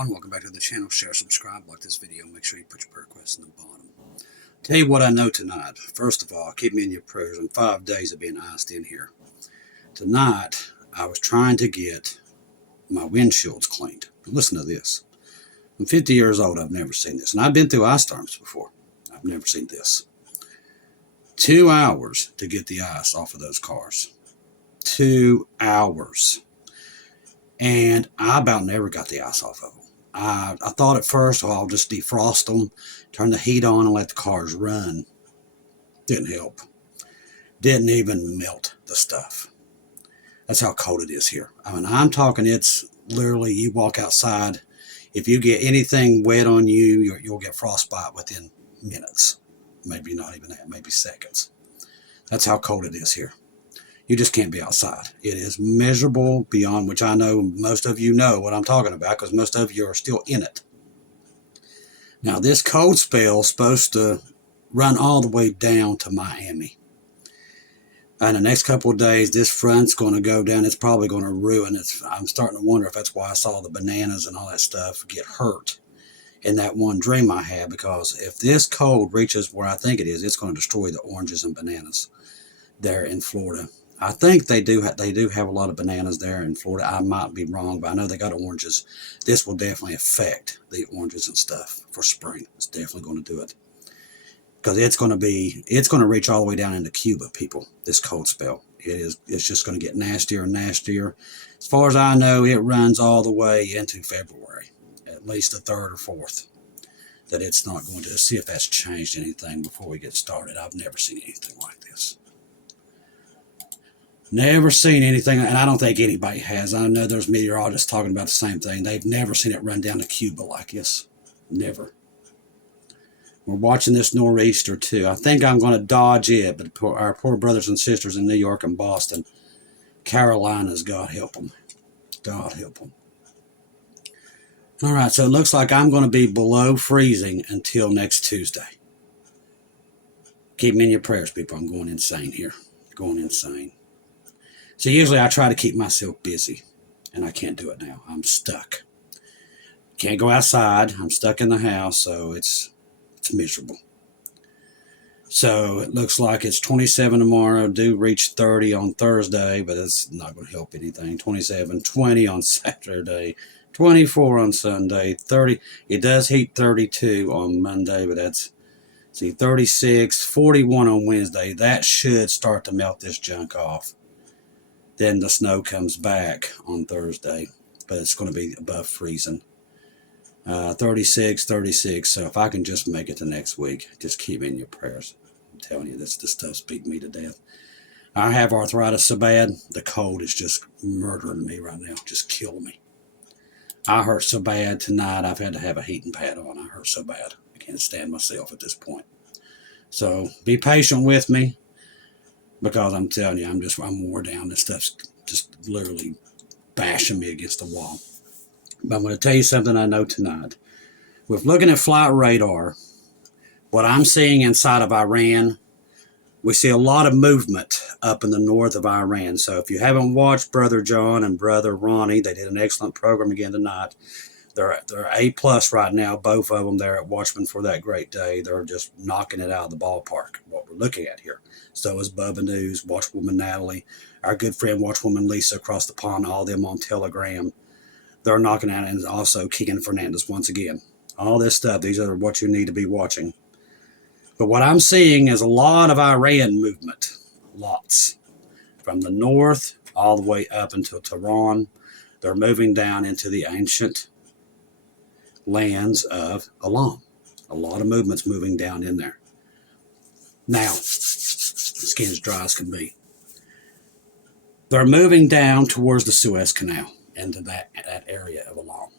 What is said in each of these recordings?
everyone, welcome back to the channel. Share, subscribe, like this video, make sure you put your prayer requests in the bottom. Tell you what I know tonight. First of all, keep me in your prayers. In 5 days of being iced in here. Tonight, I was trying to get my windshields cleaned. Listen to this. I'm 50 years old, I've never seen this. And I've been through ice storms before. I've never seen this. 2 hours to get the ice off of those cars. 2 hours. And I about never got the ice off of them. I thought at first, oh, I'll just defrost them, turn the heat on and let the cars run. Didn't help. Didn't even melt the stuff. That's how cold it is here. I mean, I'm talking, it's literally, you walk outside, if you get anything wet on you, you'll get frostbite within minutes. Maybe not even that, maybe seconds. That's how cold it is here. You just can't be outside. It is miserable beyond which I know most of you know what I'm talking about because most of you are still in it. Now, this cold spell is supposed to run all the way down to Miami. And the next couple of days, this front's going to go down. It's probably going to ruin it. I'm starting to wonder if that's why I saw the bananas and all that stuff get hurt in that one dream I had, because if this cold reaches where I think it is, it's going to destroy the oranges and bananas there in Florida. I think they do have a lot of bananas there in Florida. I might be wrong, but I know they got oranges. This will definitely affect the oranges and stuff for spring. It's definitely going to do it. Because it's going to reach all the way down into Cuba, people, this cold spell. It's just going to get nastier and nastier. As far as I know, it runs all the way into February, at least the 3rd or 4th. That it's not going to, see if that's changed anything before we get started. I've never seen anything like this. Never seen anything, and I don't think anybody has. I know there's meteorologists talking about the same thing. They've never seen it run down to Cuba like this. Never. We're watching this nor'easter too. I think I'm going to dodge it, but our poor brothers and sisters in New York and Boston, Carolinas, God help them. God help them. All right, so it looks like I'm going to be below freezing until next Tuesday. Keep me in your prayers, people. I'm going insane here. Going insane. So usually I try to keep myself busy, and I can't do it now. I'm stuck. Can't go outside. I'm stuck in the house, so it's miserable. So it looks like it's 27 tomorrow. Do reach 30 on Thursday, but it's not going to help anything. 27, 20 on Saturday, 24 on Sunday, 30. It does heat 32 on Monday, but that's, see, 36, 41 on Wednesday. That should start to melt this junk off. Then the snow comes back on Thursday, but it's going to be above freezing. 36, 36. So if I can just make it to next week, just keep me in your prayers. I'm telling you, this stuff's beating me to death. I have arthritis so bad, the cold is just murdering me right now, just killing me. I hurt so bad tonight, I've had to have a heating pad on. I hurt so bad. I can't stand myself at this point. So be patient with me. Because I'm telling you, I'm wore down. This stuff's just literally bashing me against the wall. But I'm going to tell you something I know tonight. With looking at flight radar, what I'm seeing inside of Iran, we see a lot of movement up in the north of Iran. So if you haven't watched Brother John and Brother Ronnie, they did an excellent program again tonight. They're A+ right now, both of them there at Watchman for that great day. They're just knocking it out of the ballpark, what we're looking at here. So is Bubba News, Watchwoman Natalie, our good friend Watchwoman Lisa across the pond, all them on Telegram. They're knocking out, and also Keegan Fernandez once again. All this stuff, these are what you need to be watching. But what I'm seeing is a lot of Iran movement, lots. From the north all the way up until Tehran. They're moving down into the ancient lands of Elam. A lot of movements moving down in there. Now, skin's dry as can be. They're moving down towards the Suez Canal into that area of Elam,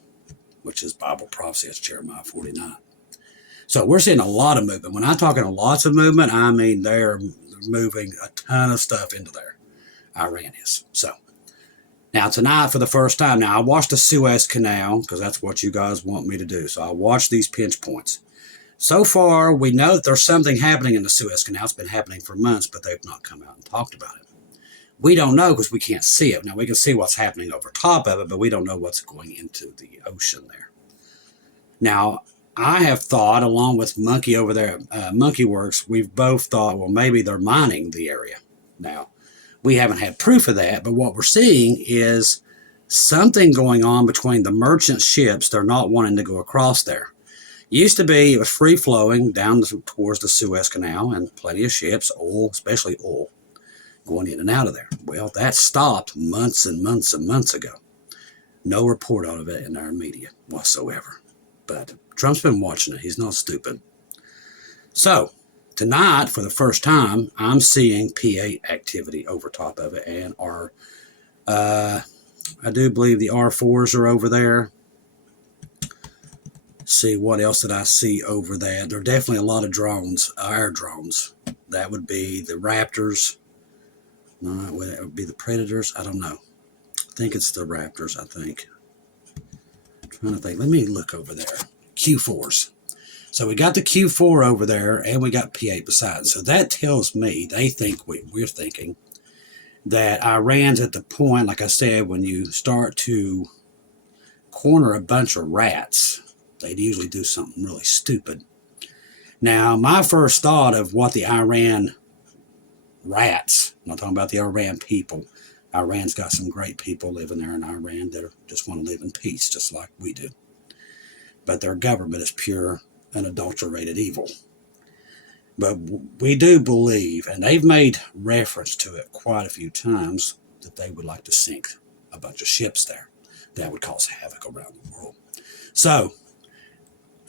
which is Bible prophecy. It's Jeremiah 49. So we're seeing a lot of movement. When I'm talking lots of movement, I mean they're moving a ton of stuff into there. Iran is. So now tonight, for the first time, now I watched the Suez Canal because that's what you guys want me to do. So I watched these pinch points. So far, we know that there's something happening in the Suez Canal. It's been happening for months, but they've not come out and talked about it. We don't know because we can't see it. Now, we can see what's happening over top of it, but we don't know what's going into the ocean there. Now, I have thought, along with Monkey over there at Monkey Works, we've both thought, well, maybe they're mining the area. Now, we haven't had proof of that, but what we're seeing is something going on between the merchant ships. They're not wanting to go across there. Used to be, it was free flowing down towards the Suez Canal, and plenty of ships, oil, especially oil, going in and out of there. Well, that stopped months and months and months ago. No report out of it in our media whatsoever. But Trump's been watching it. He's not stupid. So, tonight, for the first time, I'm seeing P8 activity over top of it, and I do believe the R4s are over there. See, what else did I see over there? There are definitely a lot of drones, air drones. That would be the Raptors. No, it would be the Predators. I don't know. I think it's the Raptors, I think. I'm trying to think. Let me look over there. Q4s. So we got the Q4 over there, and we got P8 beside. So that tells me, they think we're thinking, that Iran's at the point, like I said, when you start to corner a bunch of rats, they'd usually do something really stupid. Now, my first thought of what the Iran rats, I'm not talking about the Iran people. Iran's got some great people living there in Iran that just want to live in peace, just like we do. But their government is pure, unadulterated evil. But we do believe, and they've made reference to it quite a few times, that they would like to sink a bunch of ships there. That would cause havoc around the world. So,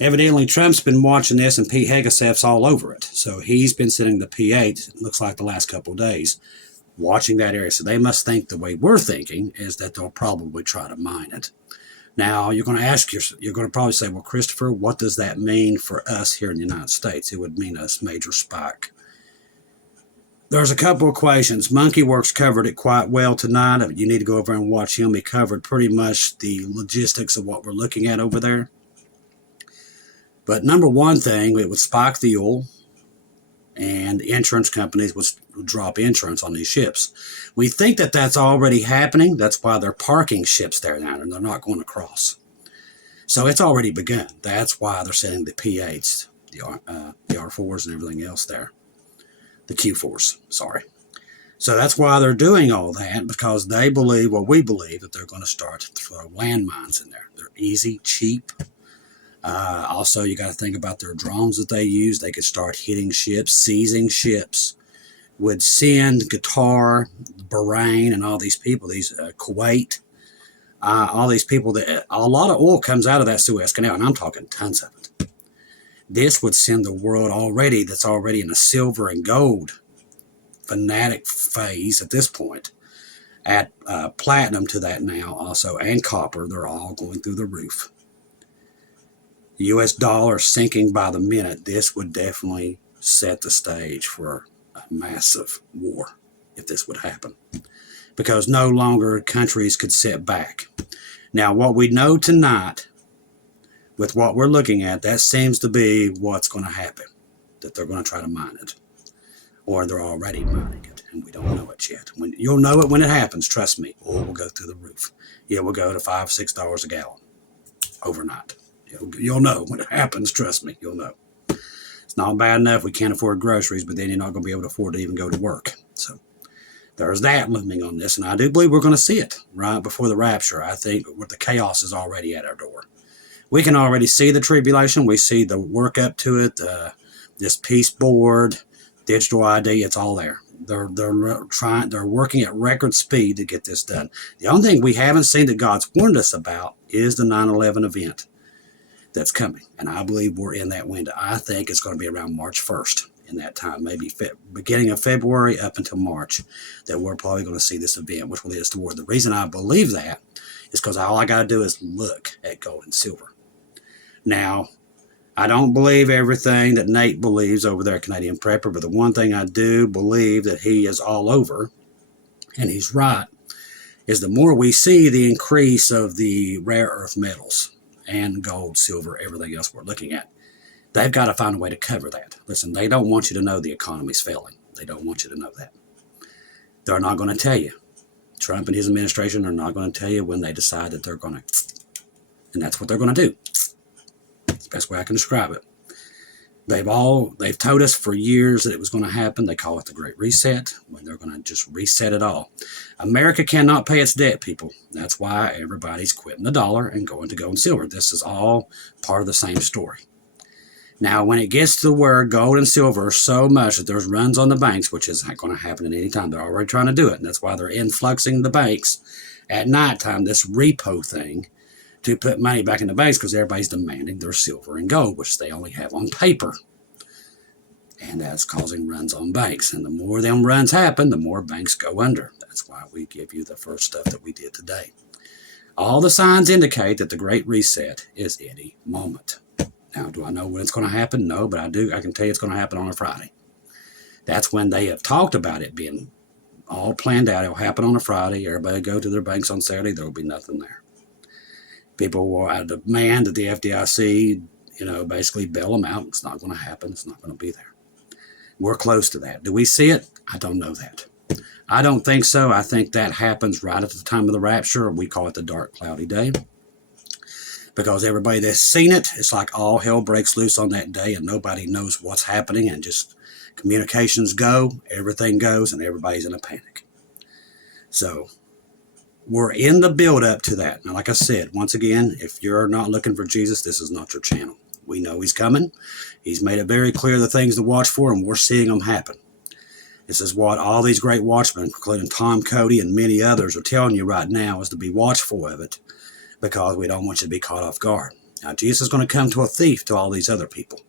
evidently, Trump's been watching this, and Pete Hegseth's all over it. So he's been sitting the P8, it looks like the last couple of days, watching that area. So they must think the way we're thinking is that they'll probably try to mine it. Now, you're going to probably say, well, Christopher, what does that mean for us here in the United States? It would mean a major spike. There's a couple of equations. Monkey Works covered it quite well tonight. You need to go over and watch him. He covered pretty much the logistics of what we're looking at over there. But number one thing, it would spike the oil, and insurance companies would drop insurance on these ships. We think that that's already happening. That's why they're parking ships there now, and they're not going across. So it's already begun. That's why they're sending the P8s, the R4s and everything else there. The Q4s, sorry. So that's why they're doing all that, because they believe, well, we believe, that they're going to start to throw landmines in there. They're easy, cheap. Also, you got to think about their drones that they use. They could start hitting ships, seizing ships, would send Qatar, Bahrain, and all these people, these Kuwait, all these people, that a lot of oil comes out of that Suez Canal, and I'm talking tons of it. This would send the world that's already in a silver and gold fanatic phase at this point, at platinum to that now also, and copper. They're all going through the roof. The U.S. dollar sinking by the minute. This would definitely set the stage for a massive war if this would happen, because no longer countries could sit back. Now, what we know tonight, with what we're looking at, that seems to be what's going to happen, that they're going to try to mine it, or they're already mining it, and we don't know it yet. You'll know it when it happens, trust me. Oil will go through the roof. It will go to $5, $6 a gallon overnight. You'll know when it happens, trust me, you'll know. It's not bad enough we can't afford groceries, but then you're not going to be able to afford to even go to work. So there's that looming on this, and I do believe we're going to see it right before the rapture. I think the chaos is already at our door. We can already see the tribulation. We see the work up to it, this peace board, digital ID, it's all there. They're working at record speed to get this done. The only thing we haven't seen that God's warned us about is the 9/11 event that's coming, and I believe we're in that window. I think it's going to be around March 1st in that time, maybe beginning of February up until March, that we're probably going to see this event, which will lead us to war. The reason I believe that is because all I got to do is look at gold and silver. Now, I don't believe everything that Nate believes over there at Canadian Prepper, but the one thing I do believe that he is all over, and he's right, is the more we see the increase of the rare earth metals, and gold, silver, everything else we're looking at, they've got to find a way to cover that. Listen, they don't want you to know the economy's failing. They don't want you to know that. They're not going to tell you. Trump and his administration are not going to tell you when they decide that they're going to, and that's what they're going to do. the best way I can describe it. They've told us for years that it was going to happen. They call it the Great Reset, when they're going to just reset it all. America cannot pay its debt, people. That's why everybody's quitting the dollar and going to gold and silver. This is all part of the same story. Now, when it gets to where gold and silver so much that there's runs on the banks, which is not going to happen at any time, they're already trying to do it. And that's why they're influxing the banks at nighttime, this repo thing, to put money back in the banks, because everybody's demanding their silver and gold, which they only have on paper. And that's causing runs on banks. And the more them runs happen, the more banks go under. That's why we give you the first stuff that we did today. All the signs indicate that the Great Reset is any moment. Now, do I know when it's going to happen? No, but I can tell you it's going to happen on a Friday. That's when they have talked about it being all planned out. It'll happen on a Friday. Everybody go to their banks on Saturday. There will be nothing there. People will demand that the FDIC, basically bail them out. It's not going to happen. It's not going to be there. We're close to that. Do we see it? I don't know that. I don't think so. I think that happens right at the time of the rapture. We call it the dark, cloudy day. Because everybody that's seen it, it's like all hell breaks loose on that day and nobody knows what's happening, and just communications go, everything goes, and everybody's in a panic. So we're in the build up to that. Now, like I said, once again, if you're not looking for Jesus, this is not your channel. We know he's coming. He's made it very clear the things to watch for, and we're seeing them happen. This is what all these great watchmen, including Tom Cody and many others, are telling you right now, is to be watchful of it, because we don't want you to be caught off guard. Now, Jesus is going to come to a thief to all these other people.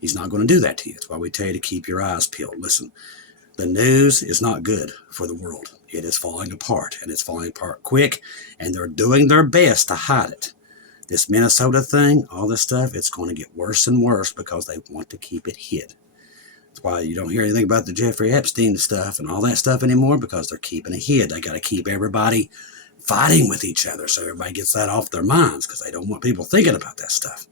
He's not going to do that to you. That's why we tell you to keep your eyes peeled. Listen, the news is not good for the world. It is falling apart, and it's falling apart quick, and they're doing their best to hide it. This Minnesota thing, all this stuff, it's going to get worse and worse because they want to keep it hid. That's why you don't hear anything about the Jeffrey Epstein stuff and all that stuff anymore, because they're keeping it hid. They got to keep everybody fighting with each other so everybody gets that off their minds, because they don't want people thinking about that stuff.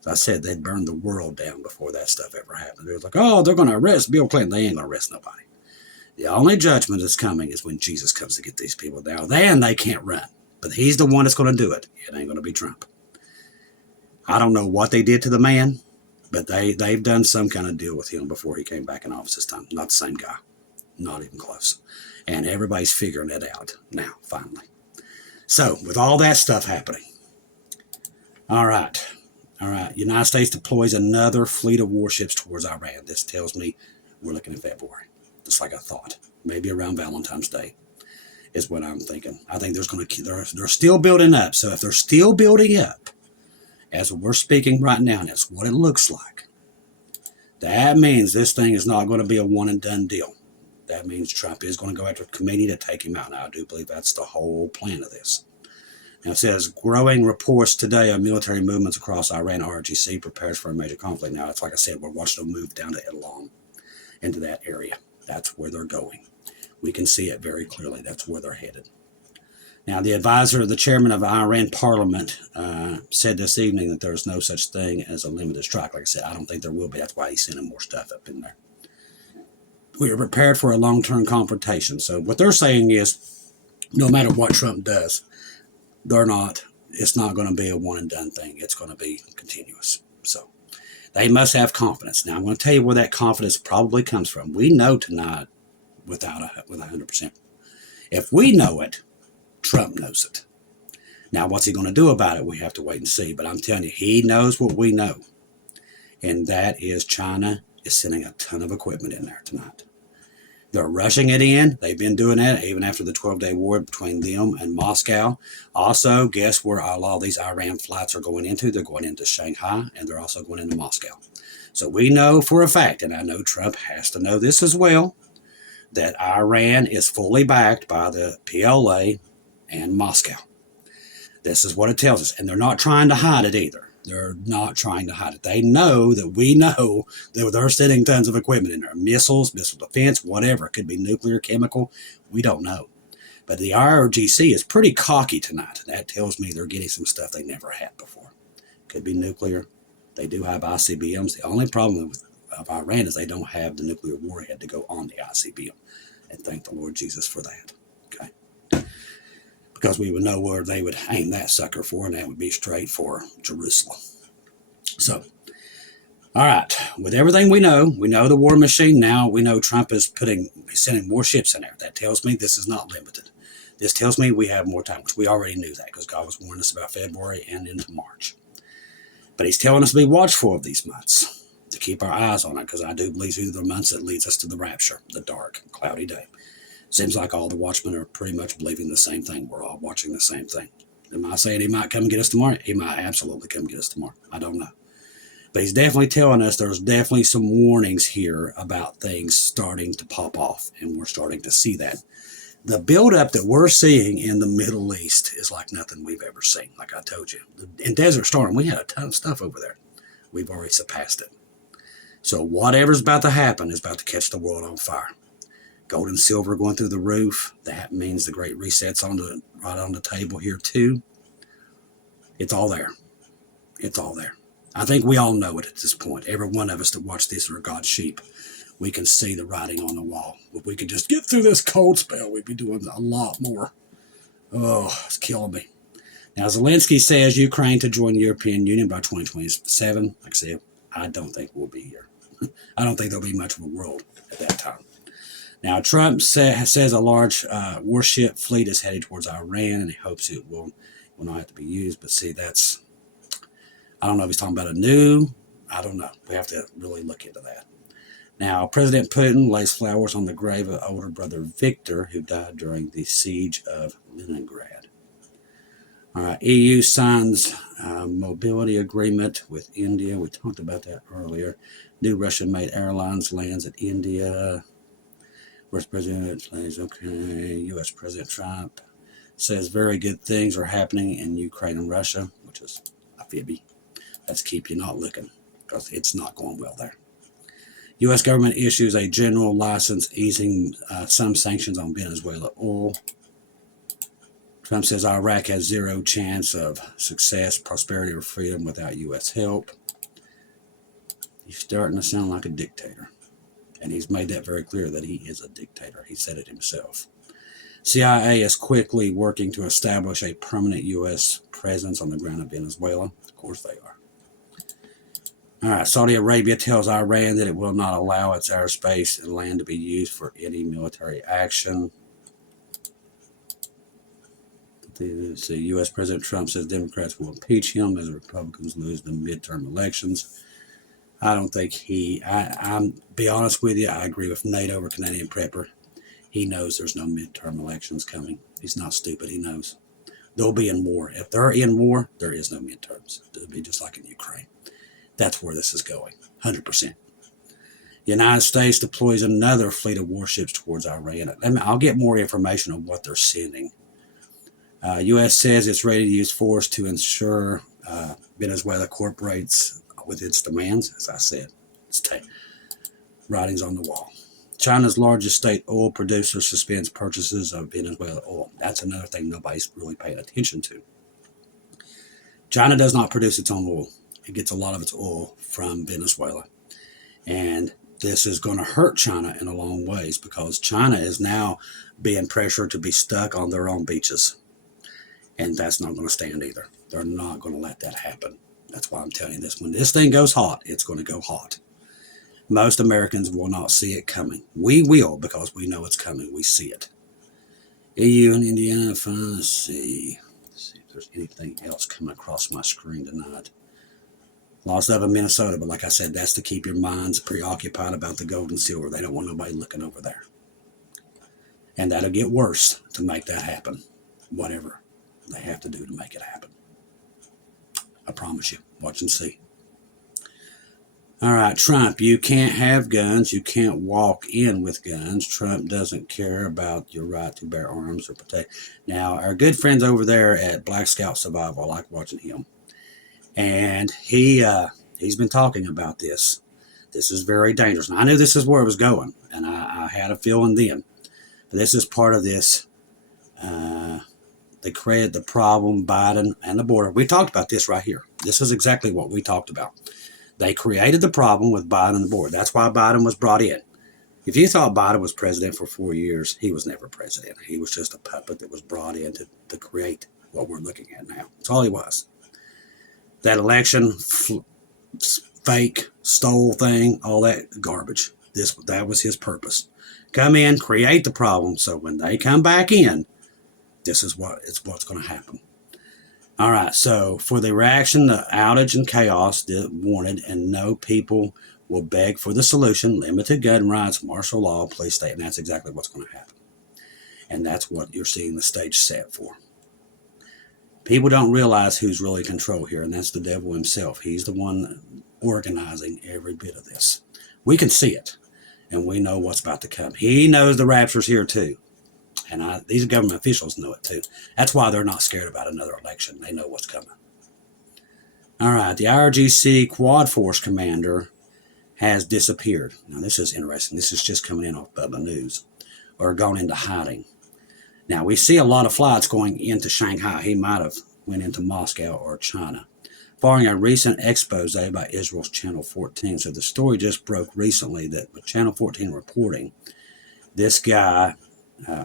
As I said, they'd burn the world down before that stuff ever happened. They was like, oh, they're going to arrest Bill Clinton. They ain't going to arrest nobody. The only judgment that's coming is when Jesus comes to get these people down. Then they can't run. But he's the one that's going to do it. It ain't going to be Trump. I don't know what they did to the man, but they've done some kind of deal with him before he came back in office this time. Not the same guy. Not even close. And everybody's figuring it out now, finally. So, with all that stuff happening. All right. United States deploys another fleet of warships towards Iran. This tells me we're looking at February. Just like I thought. Maybe around Valentine's Day is what I'm thinking. I think they're still building up. So if they're still building up, as we're speaking right now, and that's what it looks like, that means this thing is not going to be a one and done deal. That means Trump is going to go after the committee to take him out. Now, I do believe that's the whole plan of this. Now, it says, growing reports today of military movements across Iran. RGC prepares for a major conflict. Now, it's like I said, we're watching them move down to Elam, into that area. That's where they're going. We can see it very clearly. That's where they're headed. Now, the advisor of the chairman of Iran Parliament said this evening that there's no such thing as a limited strike. Like I said, I don't think there will be. That's why he's sending more stuff up in there. We are prepared for a long-term confrontation. So what they're saying is, no matter what Trump does, it's not going to be a one-and-done thing. It's going to be continuous. So they must have confidence. Now, I'm going to tell you where that confidence probably comes from. We know tonight with 100%. If we know it, Trump knows it. Now, what's he going to do about it? We have to wait and see. But I'm telling you, he knows what we know. And that is China is sending a ton of equipment in there tonight. They're rushing it in. They've been doing that even after the 12-day war between them and Moscow. Also, guess where a lot of these Iran flights are going into? They're going into Shanghai, and they're also going into Moscow. So we know for a fact, and I know Trump has to know this as well, that Iran is fully backed by the PLA and Moscow. This is what it tells us. And they're not trying to hide it either. They're not trying to hide it. They know that we know that they're sending tons of equipment in there. Missiles, missile defense, whatever. It could be nuclear, chemical. We don't know. But the IRGC is pretty cocky tonight. That tells me they're getting some stuff they never had before. Could be nuclear. They do have ICBMs. The only problem of Iran is they don't have the nuclear warhead to go on the ICBM. And thank the Lord Jesus for that. Okay. Because we would know where they would aim that sucker for, and that would be straight for Jerusalem. So, all right, with everything we know the war machine now. We know Trump is sending more ships in there. That tells me this is not limited. This tells me we have more time, which we already knew that because God was warning us about February and into March. But he's telling us to be watchful of these months, to keep our eyes on it, because I do believe these are the months that leads us to the rapture, the dark, cloudy day. Seems like all the watchmen are pretty much believing the same thing. We're all watching the same thing. Am I saying he might come and get us tomorrow? He might absolutely come get us tomorrow. I don't know. But he's definitely telling us there's definitely some warnings here about things starting to pop off, and we're starting to see that. The buildup that we're seeing in the Middle East is like nothing we've ever seen, like I told you. In Desert Storm, we had a ton of stuff over there. We've already surpassed it. So whatever's about to happen is about to catch the world on fire. Gold and silver going through the roof. That means the Great Reset's right on the table here too. It's all there. It's all there. I think we all know it at this point. Every one of us that watch this are God's sheep. We can see the writing on the wall. If we could just get through this cold spell, we'd be doing a lot more. Oh, it's killing me. Now, Zelensky says Ukraine to join the European Union by 2027. Like I said, I don't think we'll be here. I don't think there'll be much of a world at that time. Now, Trump says a large warship fleet is headed towards Iran, and he hopes it will not have to be used. But see, I don't know if he's talking about I don't know. We have to really look into that. Now, President Putin lays flowers on the grave of older brother Victor, who died during the siege of Leningrad. All right, EU signs mobility agreement with India. We talked about that earlier. New Russian-made airlines lands at India. Vice President says, okay. U.S. President Trump says very good things are happening in Ukraine and Russia, which is a fibby. Let's keep you not looking, because it's not going well there. U.S. government issues a general license easing some sanctions on Venezuela oil. Trump says Iraq has zero chance of success, prosperity, or freedom without U.S. help. He's starting to sound like a dictator. And he's made that very clear that he is a dictator. He said it himself. CIA is quickly working to establish a permanent U.S. presence on the ground of Venezuela. Of course they are. All right, Saudi Arabia tells Iran that it will not allow its airspace and land to be used for any military action. The U.S. President Trump says Democrats will impeach him as Republicans lose the midterm elections. I don't think I'm be honest with you, I agree with Nate over Canadian Prepper. He knows there's no midterm elections coming. He's not stupid, he knows. They'll be in war. If they're in war, there is no midterms. It'll be just like in Ukraine. That's where this is going, 100%. The United States deploys another fleet of warships towards Iran. I'll get more information on what they're sending. U.S. says it's ready to use force to ensure Venezuela cooperates with its demands. As I said, it's writings on the wall. China's largest state oil producer suspends purchases of Venezuela oil. That's another thing nobody's really paying attention to. China does not produce its own oil. It gets a lot of its oil from Venezuela. And this is going to hurt China in a long ways, because China is now being pressured to be stuck on their own beaches. And that's not going to stand either. They're not going to let that happen. That's why I'm telling you this. When this thing goes hot, it's going to go hot. Most Americans will not see it coming. We will, because we know it's coming. We see it. EU and Indiana, fine. Let's see if there's anything else coming across my screen tonight. Lost of in Minnesota, but like I said, that's to keep your minds preoccupied about the gold and silver. They don't want nobody looking over there. And that'll get worse to make that happen. Whatever they have to do to make it happen. I promise you. Watch and see. All right, Trump, you can't have guns. You can't walk in with guns. Trump doesn't care about your right to bear arms or protect. Now, our good friends over there at Black Scout Survival, I like watching him. And he's been talking about this. This is very dangerous. And I knew this is where it was going, and I had a feeling then. But this is part of this. They created the problem, Biden and the border. We talked about this right here. This is exactly what we talked about. They created the problem with Biden and the border. That's why Biden was brought in. If you thought Biden was president for 4 years, he was never president. He was just a puppet that was brought in to create what we're looking at now. That's all he was. That election fake, stole thing, all that garbage. That was his purpose. Come in, create the problem, so when they come back in, this is what's going to happen. All right, so for the reaction, the outage and chaos wanted, and no people will beg for the solution, limited gun rights, martial law, police state, and that's exactly what's going to happen. And that's what you're seeing the stage set for. People don't realize who's really in control here, and that's the devil himself. He's the one organizing every bit of this. We can see it, and we know what's about to come. He knows the rapture's here too, and these government officials know it too. That's why they're not scared about another election. They know what's coming. All right, the IRGC Quad Force commander has disappeared. Now, this is interesting. This is just coming in off Bubba News, or gone into hiding. Now, we see a lot of flights going into Shanghai. He might have went into Moscow or China, following a recent expose by Israel's Channel 14. So the story just broke recently that with Channel 14 reporting, this guy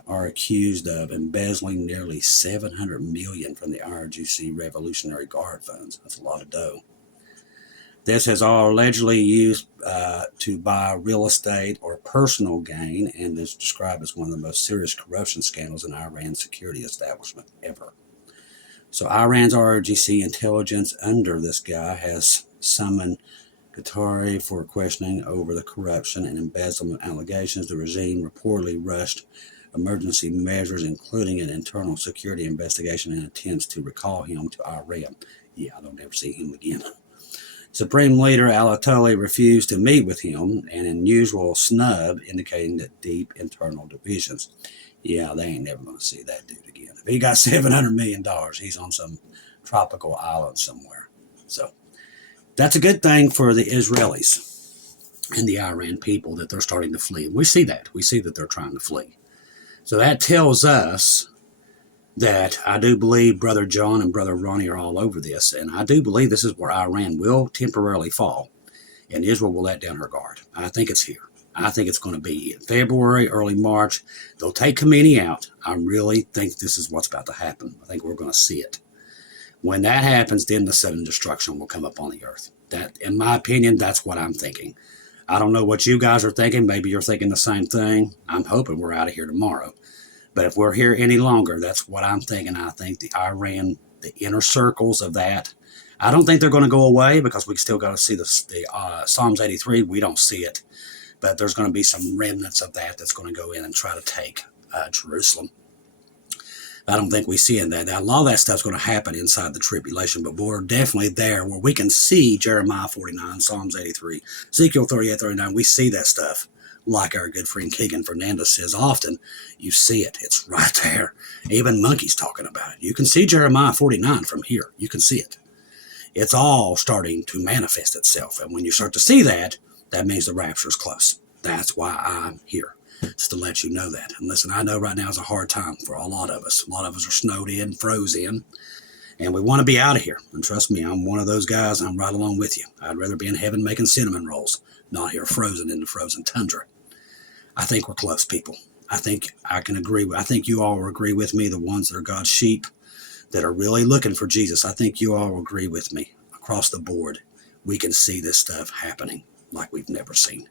are accused of embezzling nearly $700 million from the IRGC Revolutionary Guard funds. That's a lot of dough. This has all allegedly used to buy real estate or personal gain, and is described as one of the most serious corruption scandals in Iran's security establishment ever. So Iran's IRGC intelligence under this guy has summoned Qatari for questioning over the corruption and embezzlement allegations. The regime reportedly rushed emergency measures, including an internal security investigation and attempts to recall him to Iran. Yeah, I don't ever see him again. Supreme Leader Ayatollah refused to meet with him, an unusual snub indicating that deep internal divisions. Yeah, they ain't never going to see that dude again. If he got $700 million, he's on some tropical island somewhere. So that's a good thing for the Israelis and the Iran people that they're starting to flee. We see that. We see that they're trying to flee. So that tells us that I do believe Brother John and Brother Ronnie are all over this, and I do believe this is where Iran will temporarily fall, and Israel will let down her guard. I think it's here. I think it's going to be in February, early March. They'll take Khomeini out. I really think this is what's about to happen. I think we're going to see it. When that happens, then the sudden destruction will come upon the earth. That, in my opinion, that's what I'm thinking. I don't know what you guys are thinking. Maybe you're thinking the same thing. I'm hoping we're out of here tomorrow. But if we're here any longer, that's what I'm thinking. I think the Iran, the inner circles of that, I don't think they're going to go away, because we still got to see the Psalms 83. We don't see it. But there's going to be some remnants of that that's going to go in and try to take Jerusalem. I don't think we see in that. Now, a lot of that stuff's going to happen inside the tribulation, but we're definitely there where we can see Jeremiah 49, Psalms 83, Ezekiel 38, 39. We see that stuff. Like our good friend Keegan Fernandez says often, you see it. It's right there. Even monkeys talking about it. You can see Jeremiah 49 from here. You can see it. It's all starting to manifest itself. And when you start to see that, that means the rapture is close. That's why I'm here, just to let you know that. And listen, I know right now is a hard time for a lot of us. A lot of us are snowed in, froze in, and we want to be out of here. And trust me, I'm one of those guys. I'm right along with you. I'd rather be in heaven making cinnamon rolls, not here frozen in the frozen tundra. I think we're close, people. I think I can agree. I think you all will agree with me, the ones that are God's sheep, that are really looking for Jesus. I think you all will agree with me. Across the board, we can see this stuff happening like we've never seen.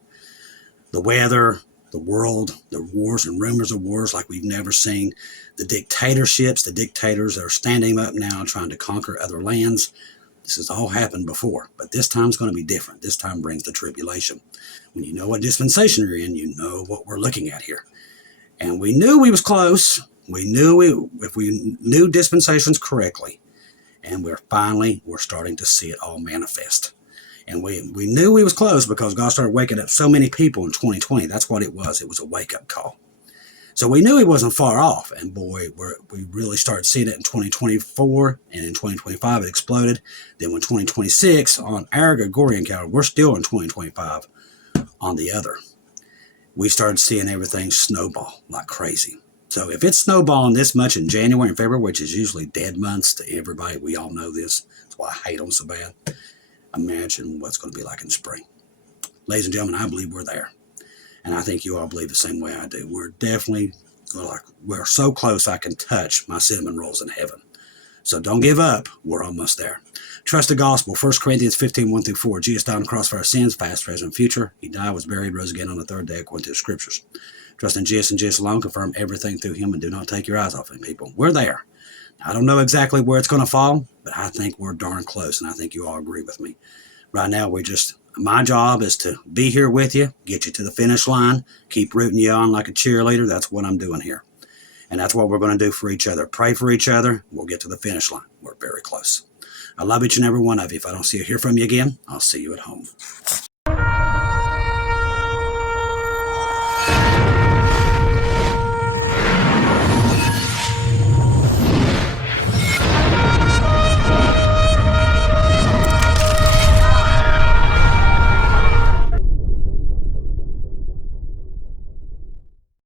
The weather, the world, the wars and rumors of wars like we've never seen. The dictatorships, the dictators that are standing up now trying to conquer other lands. This has all happened before, but this time's going to be different. This time brings the tribulation. When you know what dispensation you're in, you know what we're looking at here. And we knew we was close. We knew if we knew dispensations correctly, and we're starting to see it all manifest. And we knew we was close because God started waking up so many people in 2020. That's what it was. It was a wake-up call. So we knew he wasn't far off. And boy, we really started seeing it in 2024. And in 2025, it exploded. Then when 2026, on our Gregorian calendar, we're still in 2025 on the other. We started seeing everything snowball like crazy. So if it's snowballing this much in January and February, which is usually dead months to everybody, we all know this. That's why I hate them so bad. Imagine what's going to be like in spring. Ladies and gentlemen, I believe we're there. And I think you all believe the same way I do. We're definitely, we're so close I can touch my cinnamon rolls in heaven. So don't give up. We're almost there. Trust the gospel. 1 Corinthians 15, 1 through 4. Jesus died on the cross for our sins, past, present, future. He died, was buried, rose again on the third day according to the scriptures. Trust in Jesus and Jesus alone. Confirm everything through him and do not take your eyes off him, people. We're there. I don't know exactly where it's going to fall, but I think we're darn close, and I think you all agree with me. Right now, my job is to be here with you, get you to the finish line, keep rooting you on like a cheerleader. That's what I'm doing here. And that's what we're going to do for each other. Pray for each other. We'll get to the finish line. We're very close. I love each and every one of you. If I don't see or hear from you again, I'll see you at home.